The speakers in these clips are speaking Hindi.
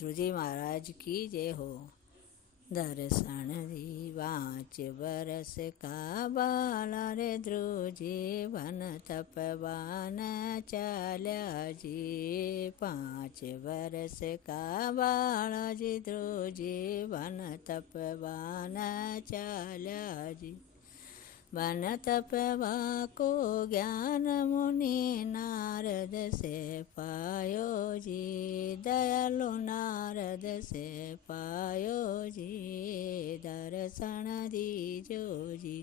ध्रुवजी महाराज की जय हो। दर्शन दी 5 बरस का बाला रे ध्रुवजी वन तपवान चाल्या जी। 5 बरस का बाला जी ध्रुवजी वन तपवान चाल्या जी। वन तपवा को ज्ञान मुनि नारद से पायो जी। दयालु नारद से पायो जी। दर्शन दीजो जी,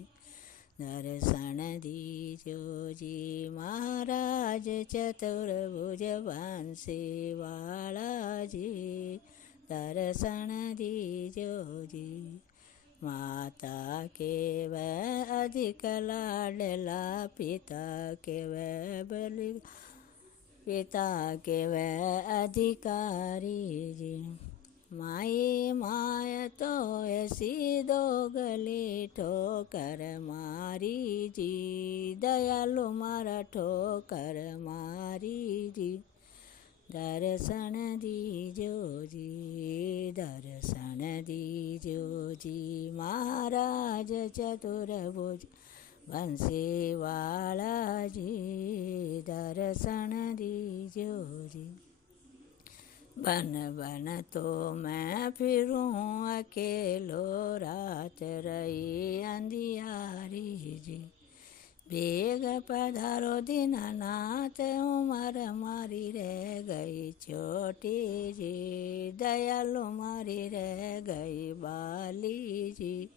दर्शन दीजो जी। महाराज चतुर्भुज बंसी वाला जी। दर्शन दीजो जी। माता के वह अधिक लाडला, पिता के वह बलि, पिता के वह अधिकारी जी। माई माय तो ऐसी दोगली ठोकर मारी जी। दयालु मारा ठोकर मारी जी। दर्शन दीजो जी, दर्शन दीजो जी। महाराज चतुर्भुज बंसी वाला जी। दर्शन दीजो जी। बन बन तो मैं फिरूं अकेलो, रात रही अंधियारी जी। बेग पधारो दीनानाथ, उमर मारी रह गई छोटी जी। दयालु मारी रह गई बाली जी।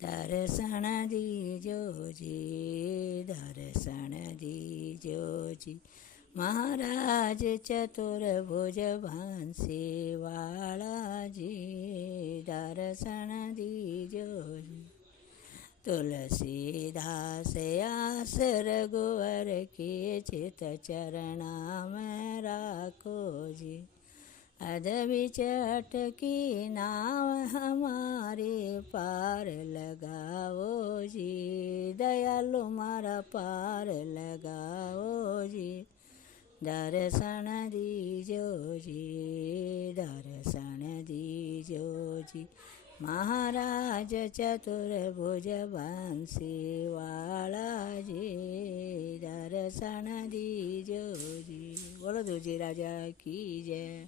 दर्शन दीजो जी, दर्शन दीजो जी। महाराज चतुर्भुज बंसी वाला जी। दर्शन दीजो जी। तुलसीदास आस रघुवर की, चित चरणा में राखो जी। अध बिच अटकी नाव हमारी, पार लगाओ जी। दयालु मारा पार लगाओ जी। दर्शन दीजो जी, दर्शन दीजो जी। महाराज चतुर्भुज बंसी वाला जी। दर्शन दीजो जी। बोलो ध्रुवजी राजा की जय।